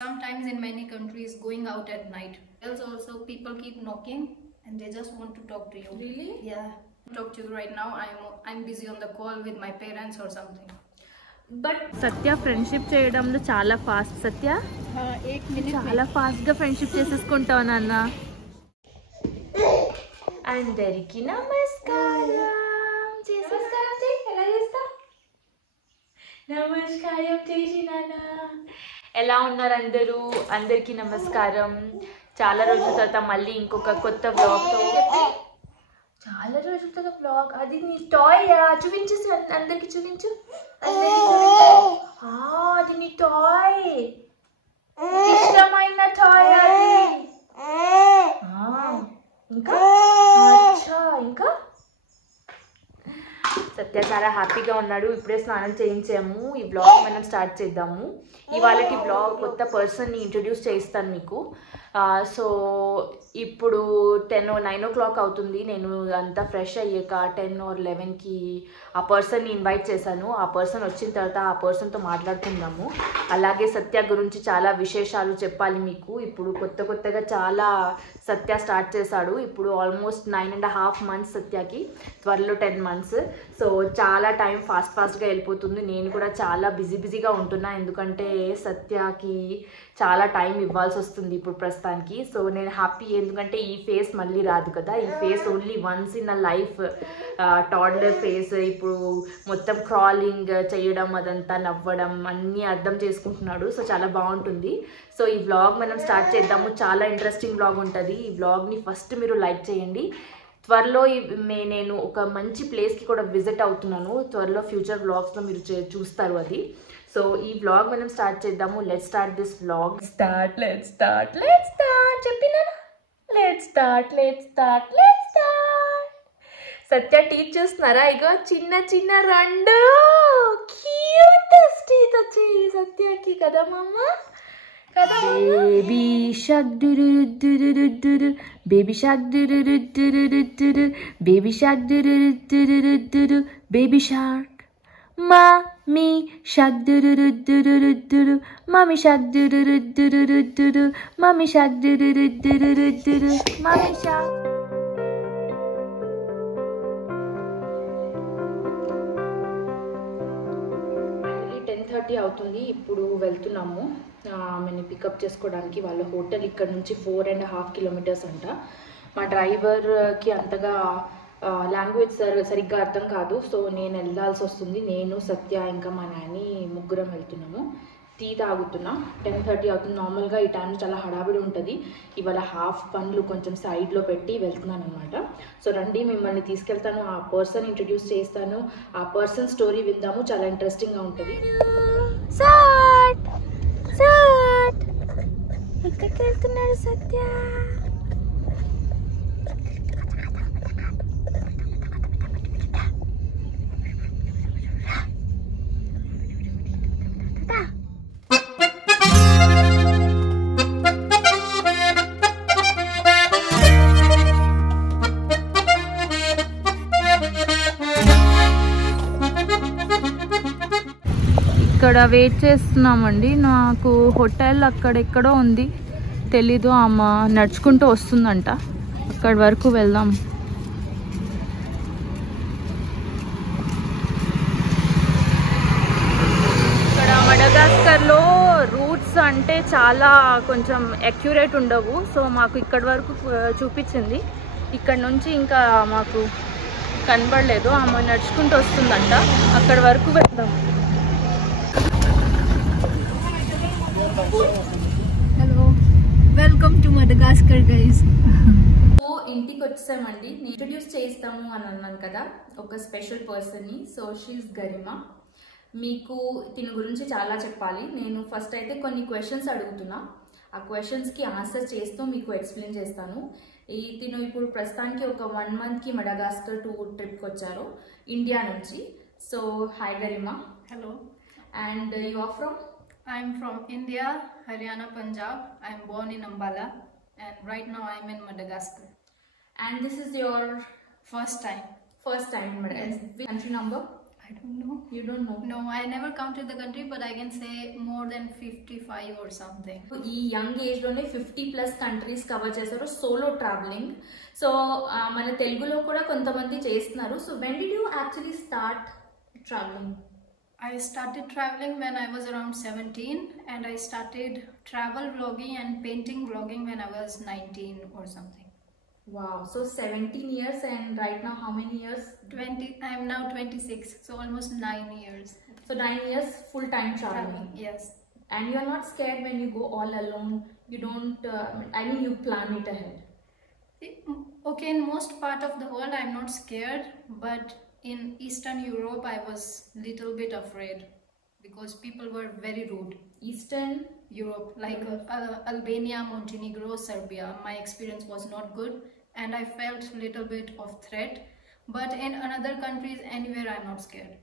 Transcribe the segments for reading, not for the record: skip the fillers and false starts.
Sometimes in many countries going out at night. Else also people keep knocking and they just want to talk to you. Really? Yeah. Talk to you right now. I'm busy on the call with my parents or something. But Satya friendship చేయడంలో చాలా ఫాస్ట్. సత్య చాలా ఫాస్ట్ గా ఫ్రెండ్షిప్ చేసేసుకుంటావు నాన్న. అందరికి నమస్కారం. ఎలా చేస్తా? నమస్కారం చేసి నాన్న. ఎలా ఉన్నారు అందరూ? అందరికి నమస్కారం. చాలా రోజుల తర్వాత మళ్ళీ ఇంకొక కొత్త బ్లాగ్తో. చాలా రోజుల తర్వాత బ్లాగ్. అది నీ టాయ్ చూపించేసి అందరికి చూపించు. అది నీ టాయ్, ఇష్టమైన టాయ్ అది. ఇంకా ఇంకా సత్య చాలా హ్యాపీగా ఉన్నాడు. ఇప్పుడే స్నానం చేయించాము. ఈ బ్లాగ్ మనం స్టార్ట్ చేద్దాము. ఇవాళకి బ్లాగ్ కొత్త పర్సన్ని ఇంట్రడ్యూస్ చేయిస్తాను మీకు. సో ఇప్పుడు 9 o'clock అవుతుంది. నేను అంతా ఫ్రెష్ అయ్యాక 10 or 11కి ఆ పర్సన్ని ఇన్వైట్ చేశాను. ఆ పర్సన్ వచ్చిన తర్వాత ఆ పర్సన్తో మాట్లాడుకుందాము. అలాగే సత్య గురించి చాలా విశేషాలు చెప్పాలి మీకు. ఇప్పుడు కొత్తగా చాలా సత్య స్టార్ట్ చేశాడు. ఇప్పుడు ఆల్మోస్ట్ 9.5 months సత్యకి, త్వరలో 10 months. సో చాలా టైం ఫాస్ట్గా వెళ్ళిపోతుంది. నేను కూడా చాలా బిజీగా ఉంటున్నా, ఎందుకంటే సత్యకి చాలా టైం ఇవ్వాల్సి వస్తుంది ఇప్పుడు ప్రస్తుతానికి. సో నేను హ్యాపీ, ఎందుకంటే ఈ ఫేస్ మళ్ళీ రాదు కదా. ఈ face only once in a life. Toddler face. ఇప్పుడు మొత్తం క్రాలింగ్ చేయడం, అదంతా నవ్వడం అన్నీ అర్థం చేసుకుంటున్నాడు. సో చాలా బాగుంటుంది. సో ఈ వ్లాగ్ మనం స్టార్ట్ చేద్దాము. చాలా ఇంట్రెస్టింగ్ వ్లాగ్ ఉంటుంది. ఈ వ్లాగ్ని ఫస్ట్ మీరు లైక్ చేయండి. త్వరలో నేను ఒక మంచి ప్లేస్కి కూడా విజిట్ అవుతున్నాను. త్వరలో ఫ్యూచర్ వ్లాగ్స్లో మీరు చూస్తారు అది. సో ఈ వ్లాగ్ మనం స్టార్ట్ చేద్దాము. Let's start this vlog. Let's start చెప్పినా. Let's start. సత్య టీచ్ చూస్తున్నారా? ఇగో చిన్న 2 క్యూటెస్ట్ టీత్ వచ్చాయి సత్యకి కదా మమ్మ. Baby shark do do do do do do do. Baby shark do do do do do do do. Baby shark do do do do do do do. Baby shark. Mommy shark do do do do do do do. Mommy shark do do do do do do do. Mommy shark do do do do do do do. Mommy shark. అవుతుంది. ఇప్పుడు వెళ్తున్నాము ఆమెని పికప్ చేసుకోవడానికి. వాళ్ళ హోటల్ ఇక్కడ నుంచి 4.5 kilometers అంట. మా డ్రైవర్కి అంతగా లాంగ్వేజ్ సరిగ్గా అర్థం కాదు. సో నేను వెళ్ళాల్సి వస్తుంది. నేను సత్య ఇంకా మా నాని ముగ్గురం వెళ్తున్నాము. టీ తాగుతున్నా. 10:30 అవుతుంది. నార్మల్గా ఈ టైంలో చాలా హడావిడి ఉంటుంది. ఇవాళ హాఫ్ పనులు కొంచెం సైడ్లో పెట్టి వెళ్తున్నాను అనమాట. సో రండి, మిమ్మల్ని తీసుకెళ్తాను. ఆ పర్సన్ ఇంట్రడ్యూస్ చేస్తాను. ఆ పర్సన్ స్టోరీ విందాము. చాలా ఇంట్రెస్టింగ్గా ఉంటుంది. ఎక్కడికి వెళ్తున్నారు సత్య? ఇక్కడ వెయిట్ చేస్తున్నామండి. నాకు హోటల్ అక్కడెక్కడో ఉంది, తెలీదు. ఆమె నడుచుకుంటూ వస్తుందంట. అక్కడి వరకు వెళ్దాం. ఇక్కడ మడగాస్కర్లో రూట్స్ అంటే చాలా కొంచెం అక్యురేట్ ఉండవు. సో మాకు ఇక్కడి వరకు చూపించింది. ఇక్కడ నుంచి ఇంకా మాకు కనబడలేదు. ఆమె నడుచుకుంటూ వస్తుందంట. అక్కడి వరకు వెళ్దాం. Hello, welcome to Madagascar guys. So ఇంటికి వచ్చామండి. ఇంట్రడ్యూస్ చేయిస్తాము అని అన్నాను కదా ఒక స్పెషల్ పర్సన్ని. So she's Garima. మీకు దీని గురించి చాలా చెప్పాలి. నేను ఫస్ట్ అయితే కొన్ని క్వశ్చన్స్ అడుగుతున్నా. ఆ క్వశ్చన్స్కి ఆన్సర్ చేస్తూ మీకు ఎక్స్ప్లెయిన్ చేస్తాను. తిను ఇప్పుడు ప్రస్తుతానికి ఒక 1 monthకి మడగాస్కర్ ట్రిప్కి వచ్చారు ఇండియా నుంచి. So hi Garima. Hello. And you are from? I'm from India, Haryana, Punjab. I'm born in Ambala and right now I'm in Madagascar. And this is your first time in Madagascar. Which country number? I don't know. You don't know? No, I never counted the country, but I can say more than 55 or something. ఈ young age లోనే 50+ countries cover చేశారు solo travelling. So మన తెలుగులో కూడా కొంతమంది చేస్తున్నారు. So when did you actually start travelling? I started traveling when I was around 17, and I started travel vlogging and painting vlogging when I was 19 or something. Wow, so 17 years, and right now how many years? 20. I am now 26, so almost 9 years. So 9 years full-time traveling. Yes. And you are not scared when you go all alone? You don't, I mean you plan it ahead. Okay, in most part of the world I'm not scared, but in Eastern Europe I was little bit afraid because people were very rude. Eastern Europe, like Albania, Montenegro, Serbia, my experience was not good, and I felt little bit of threat. But in another countries, anywhere, I'm not scared.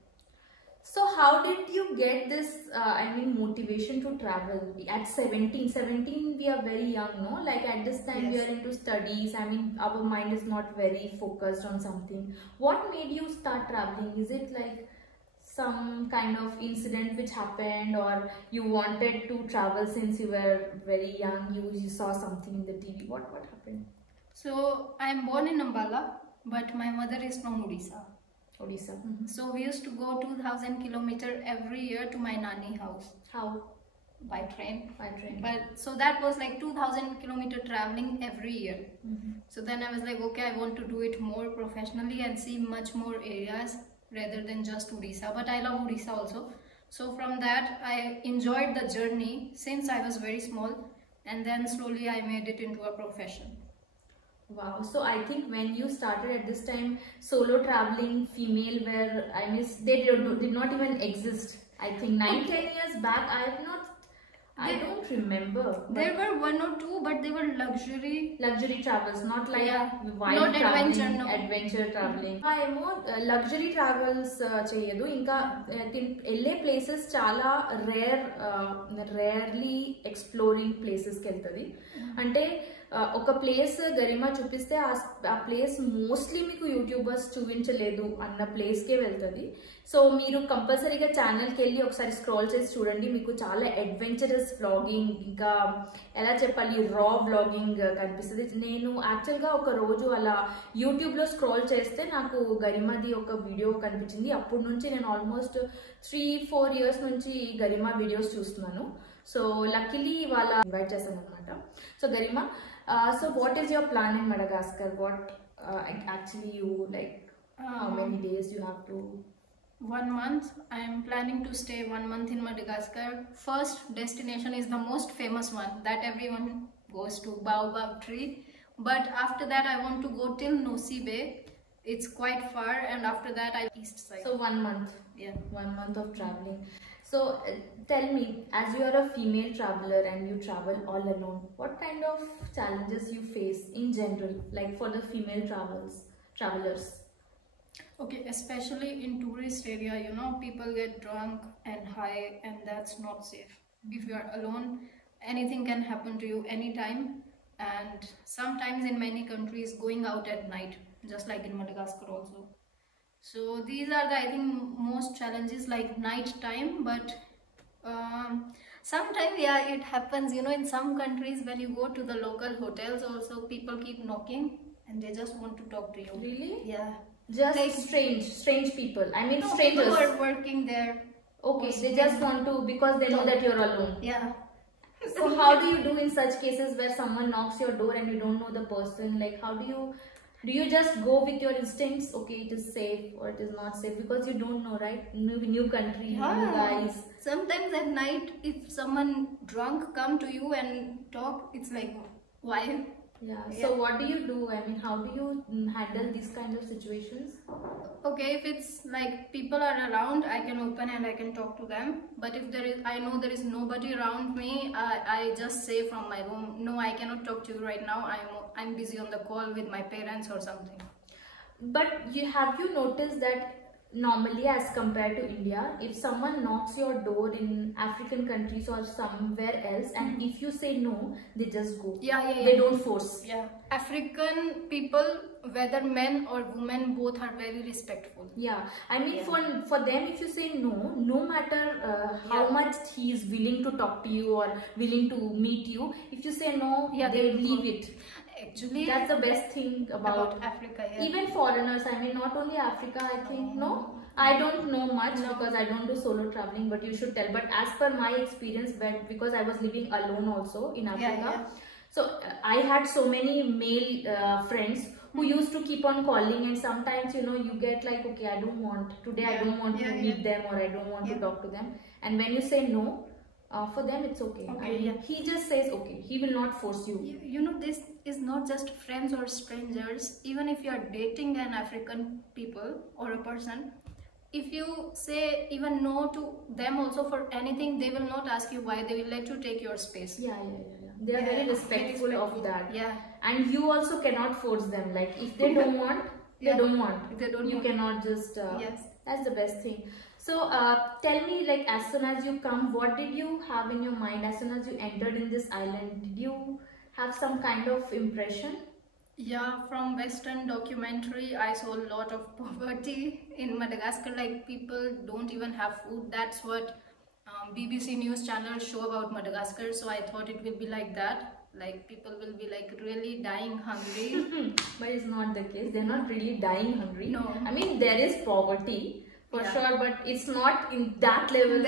So how did you get this motivation to travel at 17? We are very young, no? Like at this time Yes. we are into studies. I mean our mind is not very focused on something. What made you start traveling? Is it like some kind of incident which happened, or you wanted to travel since you were very young? You saw something in the TV. What happened? So I am born in Ambala, but my mother is from Odisha. Odisha. So we used to go 2,000 kilometer every year to my nani house How? by train. By train. But so that was like 2,000 kilometer traveling every year. So then I was like, okay, I want to do it more professionally and see much more areas rather than just Odisha. But I love Odisha also. So from that I enjoyed the journey since I was very small, and then slowly I made it into a profession. Wow. So I think when you started at this time, solo traveling female were, they did not even exist. I think 9-10 years back, I don't remember. There were one or two, but they were luxury travels, not like wild not traveling, adventure, no. adventure traveling. ఏమో luxury travels చేయదు. ఇంకా వెళ్ళే ప్లేసెస్ చాలా rarely exploring ప్లేసెస్కి వెళ్తుంది. అంటే ఒక ప్లేస్ గరిమా చూపిస్తే ఆ ప్లేస్ మోస్ట్లీ మీకు యూట్యూబర్స్ చూపించలేదు అన్న ప్లేస్కే వెళ్తుంది. సో మీరు కంపల్సరీగా ఛానల్కి వెళ్ళి ఒకసారి స్క్రోల్ చేసి చూడండి. మీకు చాలా అడ్వెంచరస్ వ్లాగింగ్, ఇంకా ఎలా చెప్పాలి, రా వ్లాగింగ్ కనిపిస్తుంది. నేను యాక్చువల్గా ఒక రోజు అలా యూట్యూబ్లో స్క్రోల్ చేస్తే నాకు గరిమాది ఒక వీడియో కనిపించింది. అప్పటి నుంచి నేను ఆల్మోస్ట్ 3-4 years నుంచి గరిమా వీడియోస్ చూస్తున్నాను. సో లక్కీలీ వాళ్ళ ఇన్వైట్ చేశాను అనమాట. సో Garima, so what is your plan in Madagascar? What actually you like, how many days you have to? 1 month. I am planning to stay 1 month in Madagascar. First destination is the most famous one that everyone goes to, Baobab tree. But after that I want to go till Nosy Bay. It's quite far, and after that I east side. So 1 month. Yeah. 1 month of traveling. So tell me, as you are a female traveler and you travel all alone, what kind of challenges you face in general, like for the female travelers? Okay, especially in tourist area, you know, people get drunk and high, and that's not safe. If you are alone, anything can happen to you anytime, and sometimes in many countries going out at night, just like in Madagascar also. So these are the, I think, most challenges, like night time. But sometimes, yeah, it happens, you know, in some countries when you go to the local hotels also, people keep knocking and they just want to talk to you. Really? Yeah. Just Like, strange people. I mean, no, strangers. people who are working there. Okay, they just want to, because they know that you're alone. Yeah. So how do you do in such cases where someone knocks your door and you don't know the person? Like, how do you just go with your instincts? Okay, it is safe or it is not safe, because you don't know, right? New country, new guys. Sometimes at night, if someone drunk come to you and talk, it's like, why? Yeah. So what do you do? I mean, how do you handle these kind of situations? Okay, if it's like people are around, I can open and I can talk to them. But if I know there is nobody around me, I just say from my room, no, I cannot talk to you right now. I'm busy on the call with my parents or something. But have you noticed that normally as compared to India, if someone knocks your door in African countries or somewhere else, and if you say no, they just go. Yeah. They don't force. Yeah, African people, whether men or women, both are very respectful. Yeah, I mean, for them, if you say no, no matter how much he is willing to talk to you or willing to meet you, if you say no, they leave it. Actually, that's the best thing about Africa. Even foreigners, I mean, not only Africa, I think. No, I don't know much because I don't do solo traveling, but you should tell. But as per my experience, because I was living alone also in Africa, so I had so many male friends who used to keep on calling, and sometimes, you know, you get like, okay, I don't want today, I don't want to meet them, or I don't want to talk to them. And when you say no, for them it's okay. He just says okay, he will not force you. You know, this is not just friends or strangers. Even if you are dating an African people or a person, if you say even no to them also for anything, they will not ask you why. They will let you take your space. They are very respectful of that. And you also cannot force them. Like, if they don't want, they don't want. If they don't, you cannot just that's the best thing. So tell me, like, as soon as you come, what did you have in your mind as soon as you entered in this island? Did you have some kind of impression? Yeah, from Western documentary, I saw a lot of poverty in Madagascar. Like, people don't even have food. That's what BBC news channels show about Madagascar. So I thought it will be like that. Like, people will be like really dying hungry. But it's not the case. They're not really dying hungry. No. I mean, there is poverty. For sure, but it's not in that level.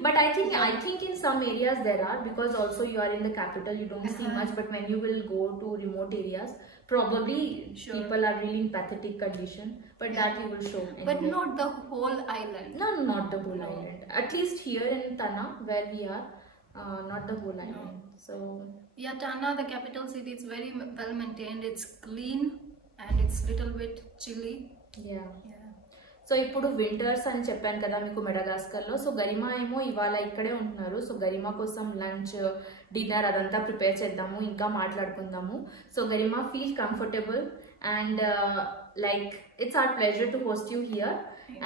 But I think in some areas there are, because also you are in the capital, you don't see much. But when you will go to remote areas, probably people are really in pathetic condition. But that you will show. Anyway. But not the whole island. No, not the whole island. At least here in Tana, where we are, not the whole island. So yeah, Tana, the capital city, it's very well maintained. It's clean and it's little bit chilly. Yeah. So ఇప్పుడు వింటర్స్ అని చెప్పాను కదా మీకు మెడగాస్కర్లో. సో గరిమా ఏమో ఇవాళ ఇక్కడే ఉంటున్నారు. సో గరిమా కోసం లంచ్, డిన్నర్ అదంతా ప్రిపేర్ చేద్దాము, ఇంకా మాట్లాడుకుందాము. సో Garima, feel comfortable and like it's our pleasure to host you here,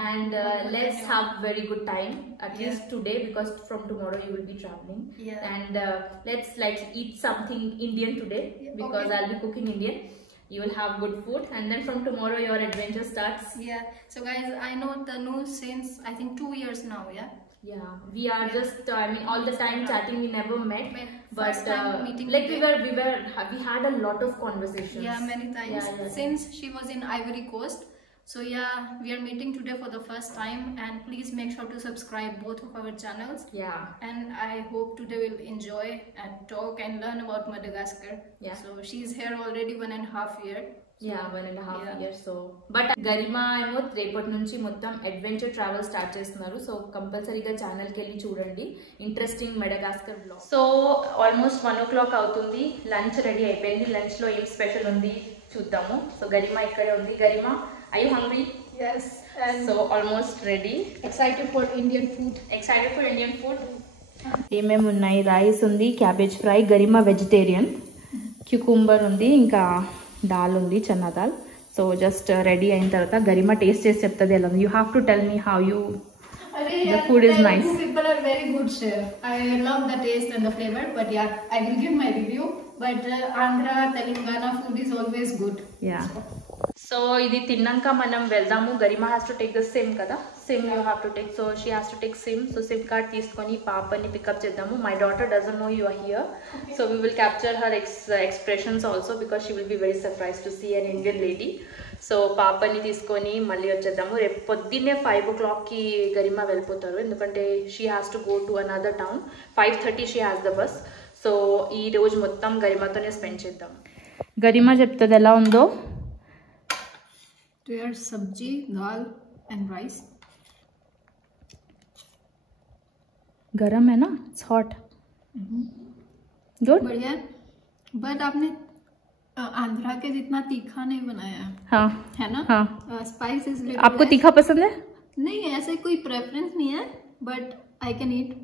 and let's have very good time at least today, because from tomorrow you will be traveling. And let's like eat something Indian today, because I'll be cooking Indian. You will have good food, and then from tomorrow your adventure starts. So guys, I know Tanu since I think 2 years now. We are just I mean, all the time chatting. We never met, but like we had a lot of conversations. Many times. Since she was in Ivory Coast. So we are meeting today for the first time, and please make sure to subscribe both of our channels. And I hope today we'll enjoy and talk and learn about Madagascar. So she's here already 1.5 years. 1.5 years. So but Garima ఏమో రేపటి నుంచి మొత్తం adventure travel start చేస్తున్నారు. సో కంపల్సరీగా ఛానల్కి వెళ్ళి చూడండి, interesting Madagascar blog. So almost 1 o'clock అవుతుంది. లంచ్ రెడీ అయిపోయింది. లంచ్లో ఏం స్పెషల్ ఉంది చూద్దాము. సో గరిమా ఇక్కడే ఉంది. Garima, are you hungry? Yes. And so almost ready. Excited for Indian food. ఏమేమి ఉన్నాయి? రైస్ ఉంది, cabbage fry. Garima vegetarian. Cucumber ఉంది, ఇంకా దాల్ ఉంది, చన్నా దాల్. సో జస్ట్ రెడీ అయిన తర్వాత గరిమా టేస్ట్ చేసి చెప్తుంది ఎలా ఉంది. You have to tell me how you the food is nice. People are very good chef. I love the taste and the flavor, but I will give my review. But Andhra, Telangana food is always good. So ఇది తిన్నాక మనం వెళ్దాము. Garima has to take the sim కదా, sim you have to take. So she has to take sim. So sim card తీసుకొని పాపని pick up చేద్దాము. My daughter doesn't know you are here, so we will capture her expressions also, because she will be very surprise to see an Indian lady. So పాపని తీసుకొని మళ్ళీ వచ్చేద్దాము. రేపు పొద్దున్నే 5 o'clockకి గరిమా వెళ్ళిపోతారు, ఎందుకంటే she has to go to another town. 5:30 she has the bus. So ఈ రోజు మొత్తం గరిమాతోనే స్పెండ్ చేద్దాం. గరిమా చెప్తుంది ఎలా ఉందో. There's sabji, dal and rice. गरम है ना? It's hot. Good. बढ़िया. But आपने आंध्रा के जितना तीखा नहीं बनाया. हाँ. है ना? हाँ. Spices. आपको तीखा पसंद है? नहीं, ऐसे कोई प्रेफरेंस नहीं है. But I can eat.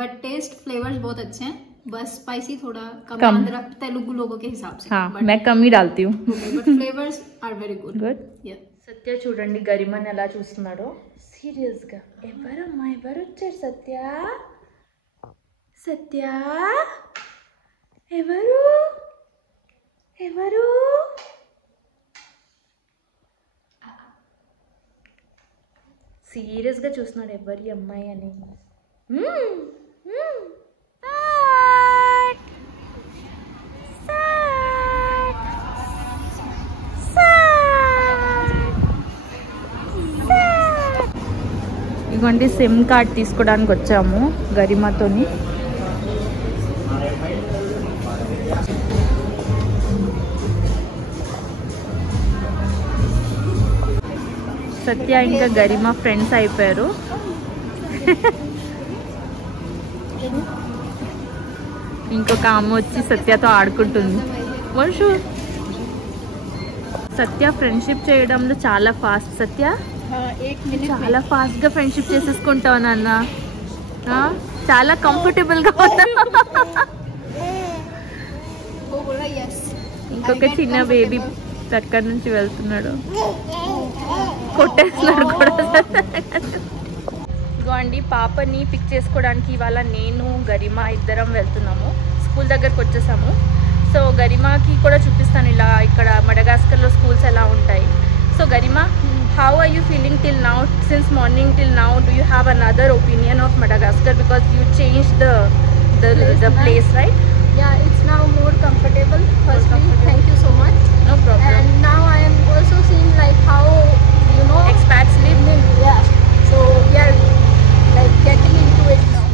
But taste, flavors बहुत अच्छे हैं. बस स्पाइसी थोड़ा कम आंध्रा तेलुगु लोगों के हिसाब से. हाँ, मैं कम ही डालती हूँ. But flavors are very good. Good. సత్య చూడండి గరిమని ఎలా చూస్తున్నాడో సీరియస్గా. ఎవరమ్మా ఎవరు వచ్చారు సత్య? సత్య ఎవరు ఎవరు? సీరియస్గా చూస్తున్నాడు ఎవరి అమ్మాయి అని. ఇదిగోండి సిమ్ కార్డ్ తీసుకోవడానికి వచ్చాము గరిమతోని. సత్య ఇంకా గరిమ ఫ్రెండ్స్ అయిపోయారు. ఇంకొక ఆమె వచ్చి సత్యతో ఆడుకుంటుంది. వర్షు సత్య ఫ్రెండ్షిప్ చేయడంలో చాలా ఫాస్ట్. సత్య చాలా ఫాస్ట్గా ఫ్రెండ్షిప్ చేసేసుకుంటావు నాన్న. చాలా కంఫర్టబుల్గా ఉన్నా. ఇంకొక చిన్న బేబీ అక్కడి నుంచి వెళ్తున్నాడు, కొట్టేస్తున్నాడు కూడా. ఇదిగోండి పాపని పిక్ చేసుకోవడానికి ఇవాళ నేను గరిమ ఇద్దరం వెళ్తున్నాము. స్కూల్ దగ్గరకు వచ్చేసాము. సో గరిమకి కూడా చూపిస్తాను ఇలా ఇక్కడ మడగాస్కర్లో స్కూల్స్ ఎలా ఉంటాయి. సో గరిమ, how are you feeling till now? Since morning till now, do you have another opinion of Madagascar because you changed the place, right? Yeah, it's now more comfortable. Firstly, thank you so much. No problem. And now I am also seeing like how, you know, expats live. Yeah. So we are like getting into it now.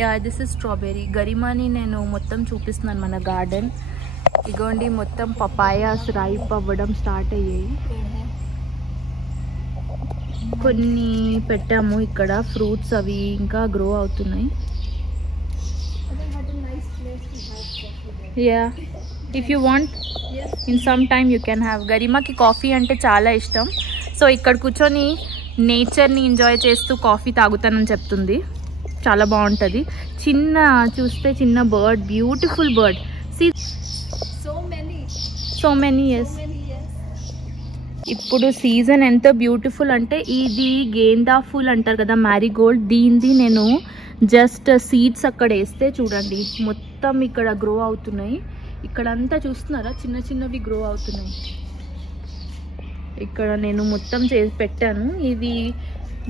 Yeah, this is strawberry. గరిమాని నేను మొత్తం చూపిస్తున్నాను మన గార్డెన్. ఇగోండి మొత్తం papayas ripe అవ్వడం స్టార్ట్ అయ్యాయి. కొన్ని పెట్టాము ఇక్కడ ఫ్రూట్స్, అవి ఇంకా గ్రో అవుతున్నాయి. Yeah, if you want in some time you can have. గరిమాకి కాఫీ అంటే చాలా ఇష్టం. సో ఇక్కడ కూర్చొని నేచర్ని ఎంజాయ్ చేస్తూ కాఫీ తాగుతానని చెప్తుంది. చాలా బాగుంటుంది. చిన్న చూస్తే చిన్న bird, beautiful bird. See so many yes. ఇప్పుడు సీజన్ ఎంత బ్యూటిఫుల్ అంటే, ఇది గేందా ఫుల్ అంటారు కదా, మ్యారీగోల్డ్. దీనిది నేను జస్ట్ సీడ్స్ అక్కడ వేస్తే చూడండి మొత్తం ఇక్కడ గ్రో అవుతున్నాయి. ఇక్కడంతా చూస్తున్నారా చిన్న చిన్నవి గ్రో అవుతున్నాయి. ఇక్కడ నేను మొత్తం చేసి పెట్టాను. ఇవి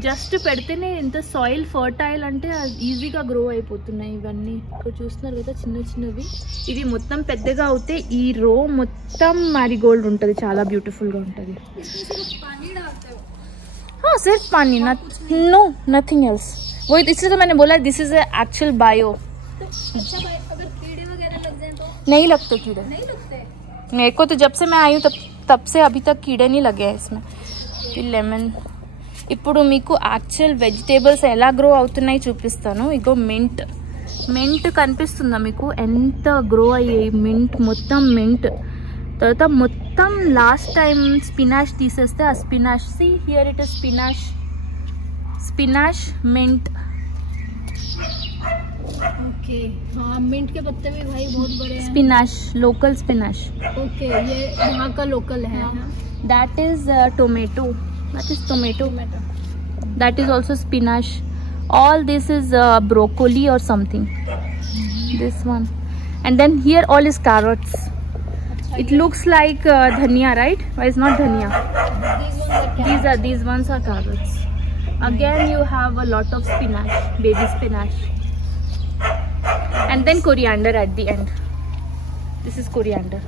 జస్ట్ పెడితేనే ఎంత సాయిల్ ఫర్టైల్ అంటే ఈజీగా గ్రో అయిపోతున్నాయి. ఇవన్నీ ఇక్కడ చూస్తున్నారు కదా చిన్న చిన్నవి. ఇవి మొత్తం పెద్దగా అవుతే ఈ రో మొత్తం మ్యారీగోల్డ్ ఉంటుంది, చాలా బ్యూటిఫుల్గా ఉంటుంది. सिर्फ पानी, नो नथिंग एल्स. वो इसलिए तो मैंने बोला दिस इज एक्चुअल बायो. अगर कीड़े वगैरह लग जाएं तो? नहीं लगते कीड़े, नहीं लगते मेरे को तो. जब से मैं आई हूँ तब से अभी तक कीड़े नहीं लगे हैं इसमें. లెమన్. ఇప్పుడు మీకు యాక్చువల్ వెజిటేబుల్స్ ఎలా గ్రో అవుతున్నాయి చూపిస్తాను. ఇగో మింట్. మింట్ కనిపిస్తుందా మీకు? ఎంత గ్రో అయ్యాయి మింట్, మొత్తం మింట్. తర్వాత మొత్తం లాస్ట్ టైం స్పినాష్ తీసేస్తే ఆ spinach, see here it is spinach, spinach mint. Okay हाँ, मिंट के पत्ते भी भाई बहुत बड़े हैं. स्पिनाश, लोकल स्पिनाश. ओके, ये यहाँ का लोकल है. That is tomato. That is tomato. That is also spinach. All this is broccoli or something. This one. And then here all is carrots. It looks like dhania, right? Why it's not dhania? These ones are carrots. Again you have a lot of spinach, baby spinach. And then coriander at the end. This is coriander.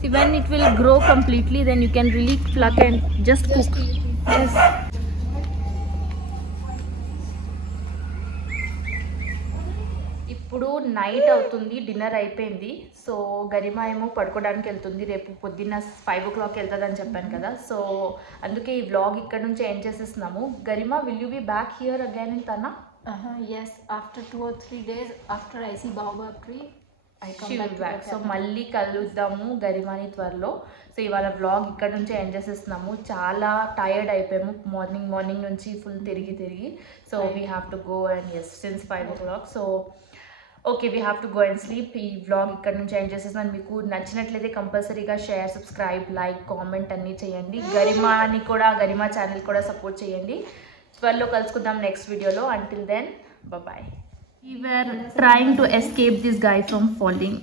See, when it will grow completely, then you can really pluck and just cook. Yes. ఇప్పుడు నైట్ అవుతుంది, డిన్నర్ అయిపోయింది. సో గరిమ ఏమో పడుకోవడానికి వెళ్తుంది. రేపు పొద్దున్న 5 o'clock వెళ్తుందని చెప్పాను కదా. సో అందుకే ఈ వ్లాగ్ ఇక్కడ నుంచి ఎండ్ చేసేస్తున్నాము. Garima, will you be back here again in తనా? Yes, after 2 or 3 days after I see baobab tree, I come back. So మళ్ళీ కలుద్దాము గరిమాని త్వరలో. సో ఇవాళ వ్లాగ్ ఇక్కడ నుంచి ఎండ్ చేసేస్తున్నాము. చాలా టైర్డ్ అయిపోయాము మార్నింగ్ నుంచి ఫుల్ తిరిగి. So we have to go and yes since 5 o'clock. So okay we have to go and sleep. ఈ వ్లాగ్ ఇక్కడ నుంచి ఎండ్ చేసేసాను. మీకు నచ్చినట్లయితే కంపల్సరీగా షేర్, సబ్స్క్రైబ్, లైక్, కామెంట్ అన్నీ చేయండి. గరిమా ఛానల్ కూడా సపోర్ట్ చేయండి. 12లో కలుసుకుందాం నెక్స్ట్ వీడియోలో. Until then bye. We were trying to escape this guy from falling.